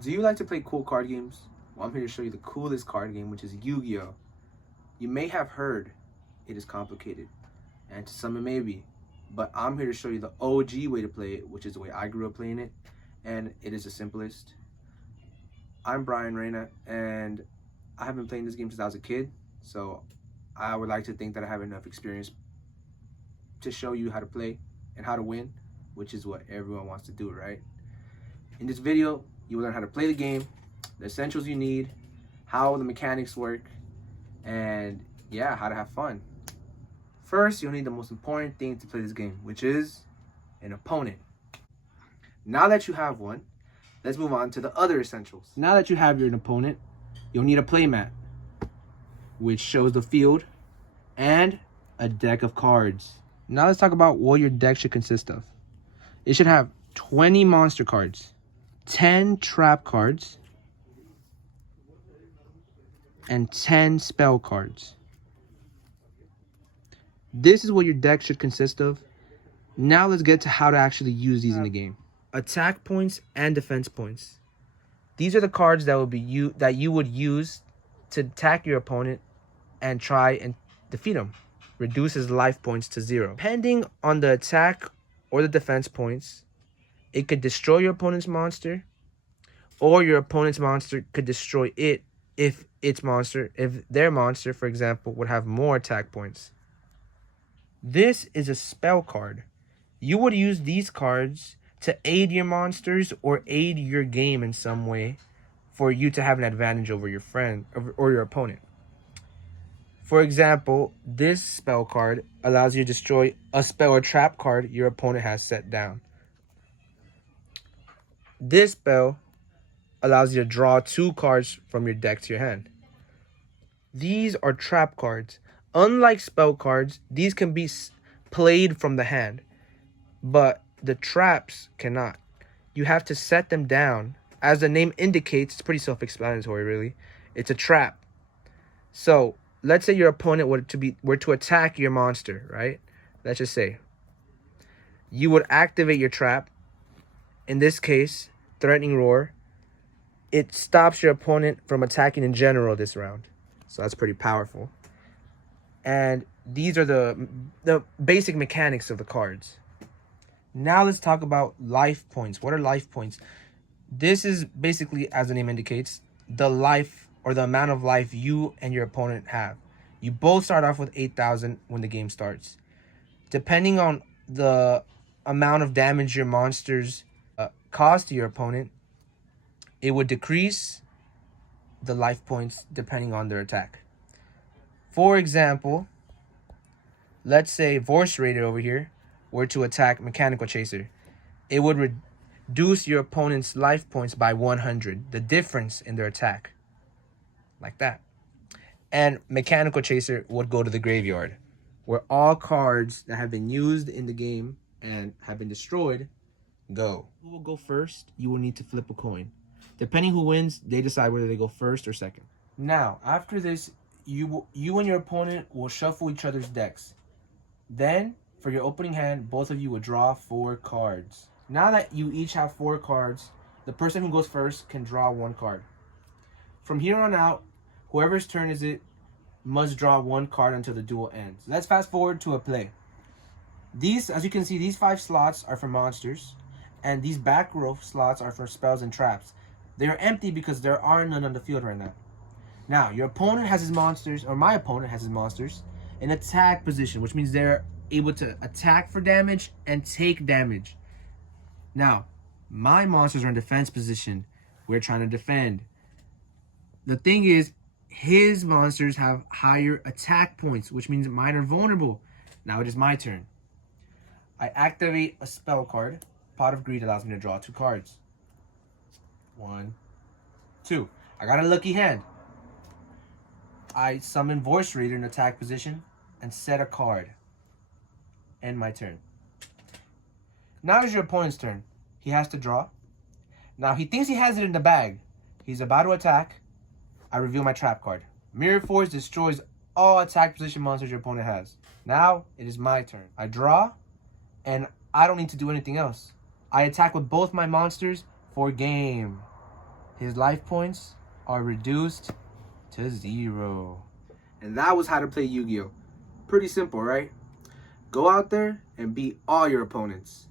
Do you like to play cool card games? Well, I'm here to show you the coolest card game, which is Yu-Gi-Oh! You may have heard it is complicated, and to some it may be, but I'm here to show you the OG way to play it, which is the way I grew up playing it, and it is the simplest. I'm Brian Reyna, and I have been playing this game since I was a kid, so I would like to think that I have enough experience to show you how to play and how to win, which is what everyone wants to do, right? In this video, you will learn how to play the game, the essentials you need, how the mechanics work, and yeah, how to have fun. First, you'll need the most important thing to play this game, which is an opponent. Now that you have one, let's move on to the other essentials. Now that you have your opponent, you'll need a playmat, which shows the field, and a deck of cards. Now let's talk about what your deck should consist of. It should have 20 monster cards, 10 trap cards, and 10 spell cards. This is what your deck should consist of. Now let's get to how to actually use these in the game. Attack points and defense points. These are the cards that you would use to attack your opponent and try and defeat him. Reduce his life points to 0. Depending on the attack or the defense points, it could destroy your opponent's monster, or your opponent's monster could destroy it if their monster, for example, would have more attack points. This is a spell card. You would use these cards to aid your monsters or aid your game in some way for you to have an advantage over your friend or your opponent. For example, this spell card allows you to destroy a spell or trap card your opponent has set down. This spell allows you to draw 2 cards from your deck to your hand. These are trap cards. Unlike spell cards, these can be played from the hand, but the traps cannot. You have to set them down. As the name indicates, it's pretty self-explanatory, really. It's a trap. So, let's say your opponent were to attack your monster, right? Let's just say. You would activate your trap. In this case, Threatening Roar. It stops your opponent from attacking in general this round. So that's pretty powerful. And these are the basic mechanics of the cards. Now let's talk about life points. What are life points? This is basically, as the name indicates, the life or the amount of life you and your opponent have. You both start off with 8,000 when the game starts. Depending on the amount of damage your monsters cause to your opponent, it would decrease the life points depending on their attack. For example, let's say Voice Raider over here were to attack Mechanical Chaser. It would reduce your opponent's life points by 100, the difference in their attack. Like that. And Mechanical Chaser would go to the graveyard, where all cards that have been used in the game and have been destroyed go. Who will go first? You will need to flip a coin. Depending who wins, they decide whether they go first or second. Now, after this, you and your opponent will shuffle each other's decks. Then, for your opening hand, both of you will draw 4 cards. Now that you each have 4 cards, the person who goes first can draw 1 card. From here on out, whoever's turn is it must draw 1 card until the duel ends. Let's fast forward to a play. These, as you can see, these 5 slots are for monsters, and these back row slots are for spells and traps. They are empty because there are none on the field right now. Now, your opponent has his monsters, or my opponent has his monsters, in attack position, which means they're able to attack for damage and take damage. Now, my monsters are in defense position. We're trying to defend. The thing is, his monsters have higher attack points, which means mine are vulnerable. Now it is my turn. I activate a spell card. Pot of Greed allows me to draw 2 cards. 1, 2. I got a lucky hand. I summon Voice Raider in attack position and set a card. End my turn. Now it's your opponent's turn. He has to draw. Now he thinks he has it in the bag. He's about to attack. I reveal my trap card. Mirror Force destroys all attack position monsters your opponent has. Now it is my turn. I draw, and I don't need to do anything else. I attack with both my monsters for game. his life points are reduced to 0. And that was how to play Yu-Gi-Oh! Pretty simple, right? Go out there and beat all your opponents.